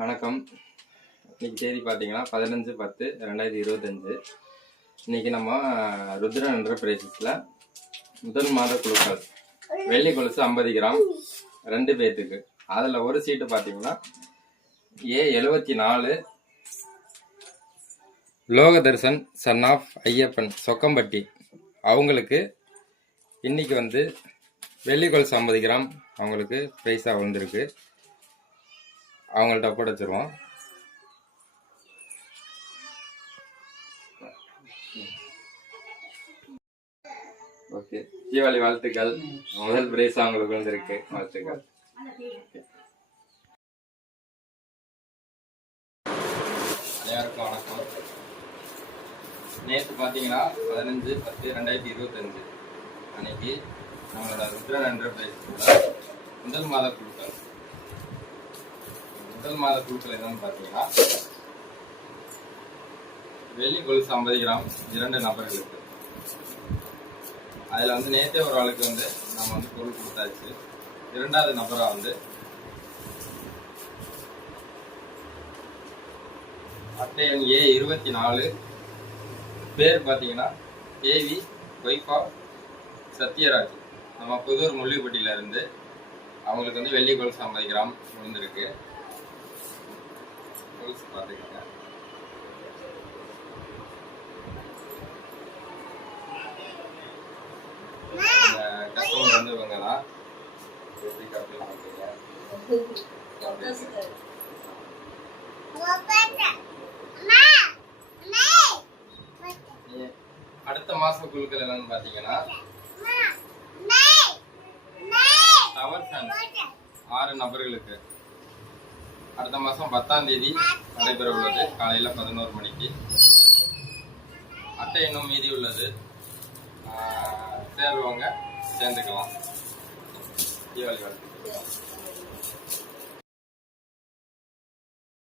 வணக்கம். இன்னைக்கு தேதி பார்த்தீங்கன்னா 15/10/2025. இன்னைக்கு நம்ம ருத்ரன் என்டர்பிரைசஸில் முதல் மாத குழுக்கள் வெள்ளி கொலுசு 50 கிராம் 2 பேர்த்துக்கு. அதில் ஒரு சீட்டு பார்த்தீங்கன்னா A74 Logadarshan son of Ayyappan Chokkampatti. அவங்களுக்கு இன்னைக்கு வந்து வெள்ளி கொலுசு 50 கிராம் அவங்களுக்கு ப்ரைஸாக வந்திருக்கு. அவங்கள்ட்ட ஒப்படைச்சிருவோம். ஓகே, தீபாவளி வாழ்த்துக்கள். முதல் பிரைஸ் அவங்களுக்கு வந்திருக்கு. வாழ்த்துக்கள். அனைவருக்கும் வணக்கம். நேற்று பார்த்தீங்கன்னா 15/10/2025 அன்னைக்கு நம்மளோட ருத்ரன் என்டர்பிரைஸ் முதல் மாத குழுக்கள் என்னன்னு பார்த்தீங்கன்னா வெள்ளி கொலுசு 50 கிராம் 2 நபர்களுக்கு. அதில் வந்து நேற்றே ஒரு ஆளுக்கு வந்து நம்ம வந்து பொருள் கொடுத்தாச்சு. இரண்டாவது நபராக வந்து அட்டை எண் A24 பேர் பார்த்தீங்கன்னா கேவி ஒய்ஃபா சத்யராஜ், நம்ம புதூர் முள்ளிப்பட்டியில இருந்து. அவங்களுக்கு வந்து வெள்ளி கொலுசு 50 கிராம் விழுந்திருக்கு. கொலுசு பார்த்துக்கோங்க. கஸ்டமர் வந்து இவங்க தான். எப்படி கரெக்டாக பார்க்குறீங்க? அடுத்த மாச குழுக்கள் என்னன்னு பாத்தீங்கன்னா டவர் ஃபேன் 6 நபர்களுக்கு அடுத்த மாசம் 10ஆம் தேதி நடைபெற உள்ளது. காலையில 11 மணிக்கு. அட்டை இன்னும் மீதி உள்ளது. சேர்வங்க சேர்ந்துக்கலாம். தீபாவளி வாழ்த்துக்கள்.